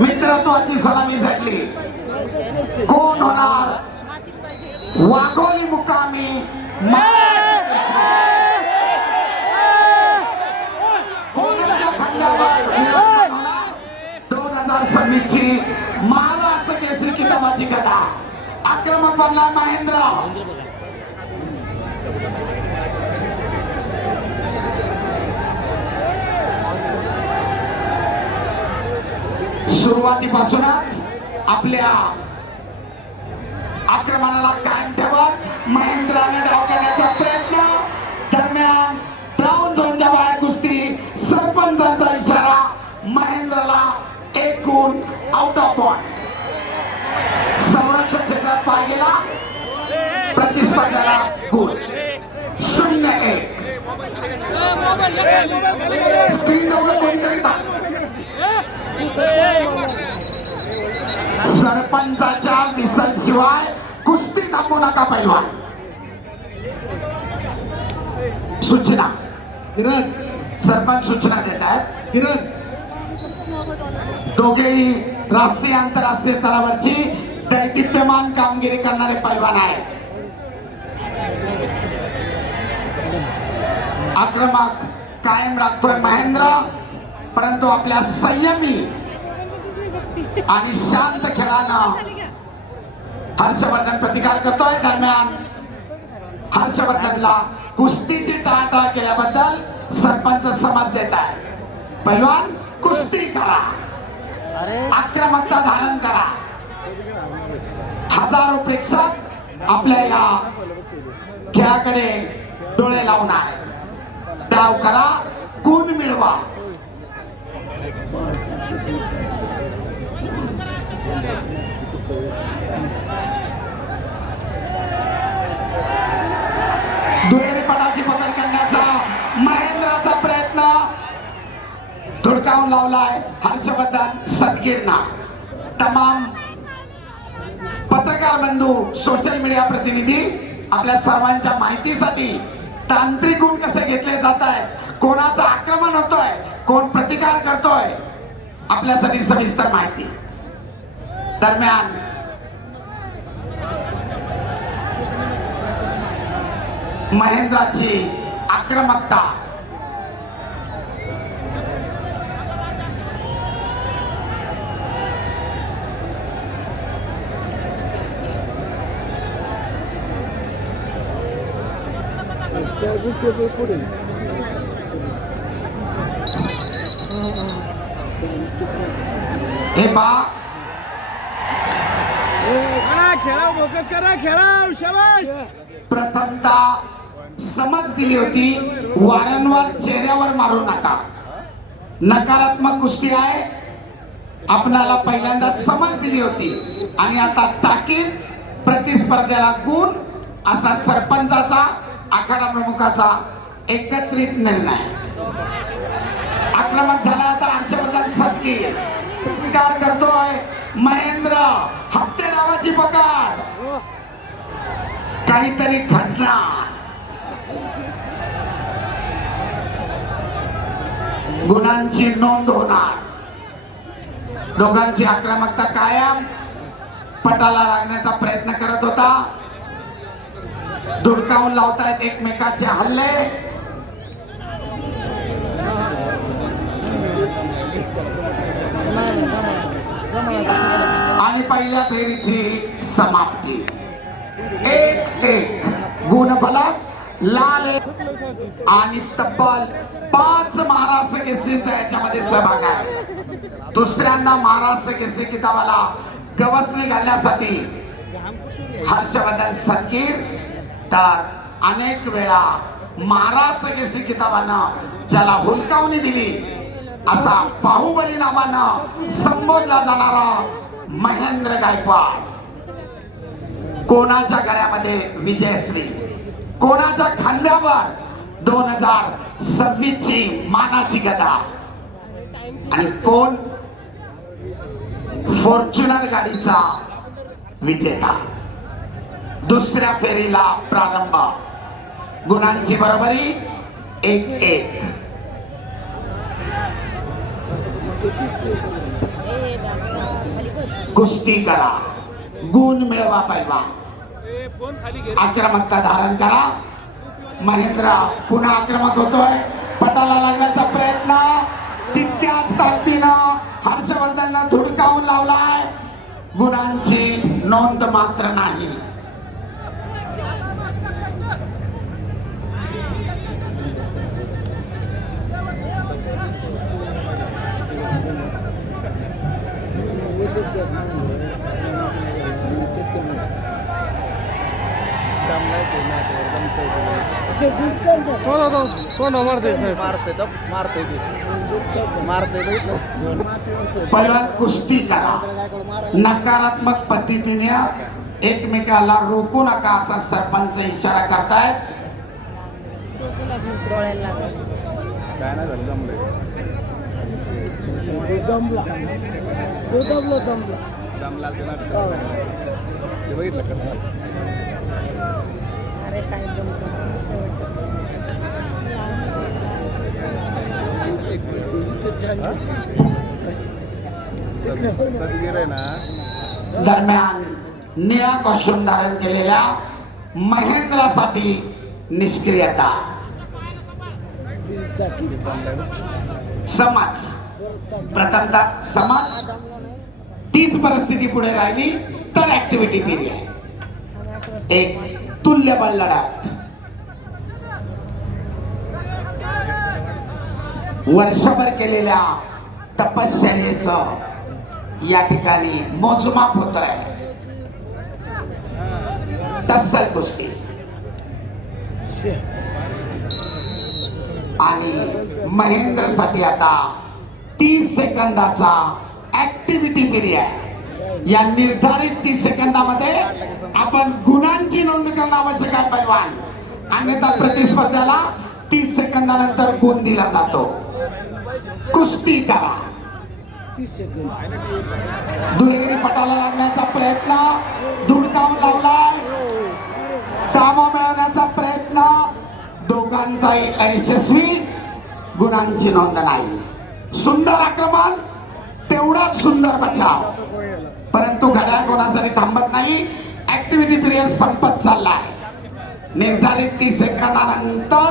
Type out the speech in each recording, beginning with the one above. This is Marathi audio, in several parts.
मित्रत्वाची सलामी झडली. कोण होणार वाघोली मुकामी कोणाच्या खांद्यावर 2026 ची महाराष्ट्र केसरी किताबाची गदा. आक्रमक बनला महेंद्र. सुरुवातीपासूनच आपल्या आक्रमणाला कायम ठेवत महेंद्राने डाव करण्याचा प्रयत्न. दरम्यान ब्राऊन झोनच्या बाहेर कुस्ती. सरपंचांचा इशारा. महेंद्रला 1 गुण आउट ऑफ पॉइंट. संरक्षण क्षेत्रात पाय गेला. प्रतिस्पर्ध्याला गुण 0-1. स्क्रीन सरपंचाच्या विसल शिवाय कुस्ती थांबू नका पैलवान. सूचना किरण. सरपंच सूचना देत आहेत. किरण दोघेही राष्ट्रीय आंतरराष्ट्रीय स्तरावरची दैदिप्यमान कामगिरी करणारे पैलवान आहेत. आक्रमक कायम राखतोय महेंद्र, परंतु आपल्या संयमी आणि शांत खेळानं हर्षवर्धन प्रतिकार करतोय. दरम्यान हर्षवर्धनला कुस्तीची टाळाटाळ केल्याबद्दल सरपंच समज देत आहे. पैलवान कुस्ती करा, आक्रमकता धारण करा. हजारो प्रेक्षक आपल्या या खेळाकडे डोळे लावून आहे. डाव करा, गुण मिळवा. दुहेरी पडाची पकड करण्याचा महेंद्राचा प्रयत्न धुडकावून लावलाय हर्षवर्धन सदगीरना. तमाम पत्रकार बंधू, सोशल मीडिया प्रतिनिधी, आपल्या सर्वांच्या माहितीसाठी तांत्रिक गुण कसे घेतले जात आहेत, कोणाचं आक्रमण होतोय, कोण प्रतिकार करतोय, आपल्यासाठी सविस्तर माहिती. दरम्यान महेंद्राची आक्रमकता. हे बा खेळा, फोकस करा, खेळा. शाबास. प्रथमतः समज दिली होती, वारंवार चेहऱ्यावर मारू नका. नकारात्मक कुस्ती आहे. आपणाला पहिल्यांदा समज दिली होती आणि आता ताकीद. प्रतिस्पर्ध्याला गुण असा सरपंचाचा, आखाडा प्रमुखाचा एकत्रित निर्णय. आक्रमक झाला आता हर्षवर्धन सदगीर. प्रतिकार करतोय महेंद्र. हप्ते नावाची पकड. काहीतरी घडणार. गुणांची नोंद होणार. दोघांची आक्रमकता कायम. पटाला लागण्याचा प्रयत्न करत होता. धुडकावून लावतायत एकमेकाचे हल्ले. आणि पहिल्या फेरीची समाप्ती. 1-1 गुणफलक लाल आणि तब्बल 5 महाराष्ट्र केसरीचा याच्यामध्ये सहभाग आहे. दुसऱ्यांदा महाराष्ट्र केसरी किताबाला गवसणी घालण्यासाठी हर्षवर्धन सदगीर, तर अनेक वेळा महाराष्ट्र केसरी किताबानं ज्याला हुलकावणी दिली असा बाहुबली नावानं संबोधला जाणारा महेंद्र गायकवाड. कोणाच्या गळ्यामध्ये विजयश्री, कोणाच्या खांद्यावर 2026 ची मानाची गदा, आणि कोण फॉर्च्युनर गाडीचा विजेता. दुसऱ्या फेरीला प्रारंभ. गुणांची बरोबरी 1-1. कुस्ती करा, गुण मिळवा पैलवान, आक्रमकता धारण करा. महेंद्र पुन्हा आक्रमक होतोय, पटाला लागण्याचा प्रयत्न, तितक्याच ताकदीनं हर्षवर्धननं धुडकावून लावलाय. गुणांची नोंद मात्र नाही. पहिला कुस्ती करा, नकारात्मक पद्धतीने एकमेकाला रोखू नका असा सरपंच इशारा करतायत. दरम्यान निळा कॉस्ट्यूम धारण केलेल्या महेंद्रासाठी निष्क्रियता. समाज प्रथमतः समाज तीच परिस्थिती पुढे राहिली तर ऍक्टिव्हिटी पिरियड. एक तुल्यबळ लढत, वर्षभर केलेल्या तपश्चर्येचं या ठिकाणी मोजमाप होत आहे. टस्सल कुस्ती आणि महेंद्रसाठी आता 30 सेकंदाचा ऍक्टिव्हिटी पिरियड. या निर्धारित 30 सेकंदामध्ये आपण गुणांची नोंद करणं आवश्यक आहे पैलवान, अन्यथा प्रतिस्पर्ध्याला 30 सेकंदानंतर गुण दिला जातो. कुस्ती करा. दुहेरी पटाला लागण्याचा प्रयत्न, धुडकावून लावलाय, कामं मिळवण्याचा प्रयत्न, दोघांचाही अयशस्वी. गुणांची नोंद नाही. सुंदर आक्रमण, तेवढाच सुंदर बचाव, परंतु घड्याळ कोणासाठी थांबत नाही. ऍक्टिव्हिटी पिरियड संपत चाललाय. निर्धारित 30 सेकंदानंतर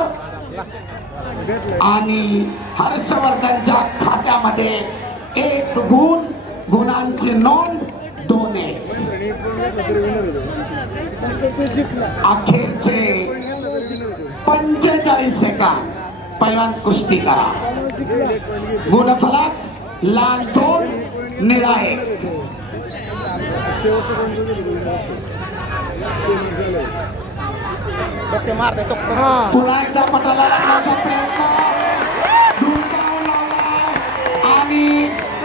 आणि हर्षवर्धनच्या खात्यामध्ये 1 गुण, गुणांची नोंद 2-1. अखेरचे 45 सेकंद. पैलवान कुस्ती करा. गुणफलक लाल 2, निळा 1. पुन्हा एकदा पटाला लागण्याचा प्रयत्न, धुडकावून लावलाय आणि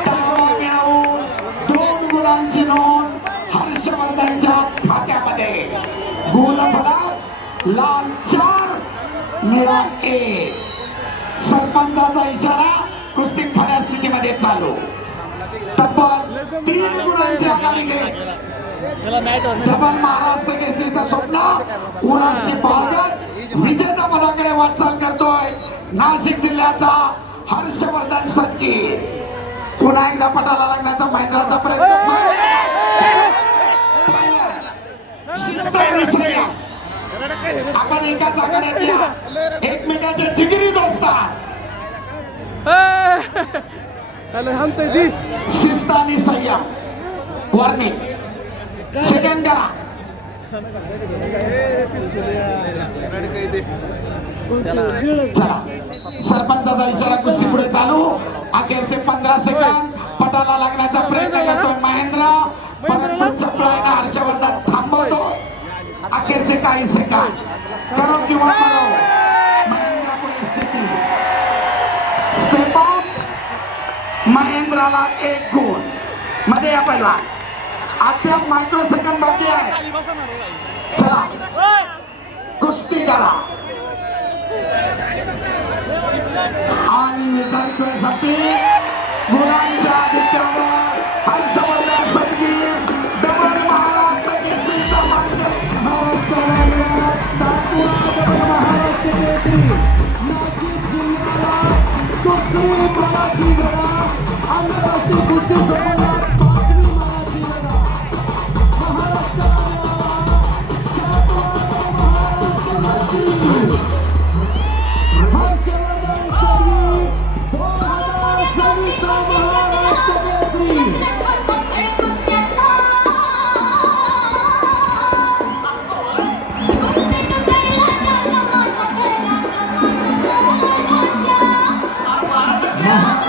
धावा मिळवून 2 गुणांची नोंद हर्षवर्धनच्या खात्यामध्ये. गुणफलक लाल 4, निळा 1. सरपंचाचा इशारा, कुस्ती खऱ्या स्थितीमध्ये चालू. तब्बल 3 गुणांची आघाडी घेत डबल महाराष्ट्र केसरीचं स्वप्न उराशी बाळगत विजेता पदाकडे वाटचाल करतोय नाशिक जिल्ह्याचा हर्षवर्धन सटकी. पुन्हा एकदा पटाला लागण्याचा महेंद्राचा प्रयत्न. आपण एकाच आघाड्यात या, एकमेकाचे जिगरी दोस्त. शिस्त आणि संयम. वॉर्निंग. सेकंड करा. चला, सरपंचाचा इशारा, कुस्ती पुढे चालू. अखेरचे 15 सेकंद. पटाला लागण्याचा प्रयत्न करतोय महेंद्र, परंतु चपळाईने हर्षवर्धन थांबवतोय. अखेरचे काही सेकंद. करो किंवा मरो, महेंद्र पुढे स्थिती. Step out. महेंद्राला 1 गुण. मध्ये या पैलवान. अद्याप मायक्रो सेकंद बाकी आहे. चला, कुस्ती करा. आणि निर्धारित वेळ संपली. गुणांच्या आधिक्यावर हर्षवर्धन सटकी डबल महाराष्ट्र केसरीचा मानकरी. महाराष्ट्र केसरी नाशिक जिल्ह्याला कुस्ती मानाची गरज. आंतरराष्ट्रीय कुस्ती संमेलनात 5वी मानाची महाराष्ट्र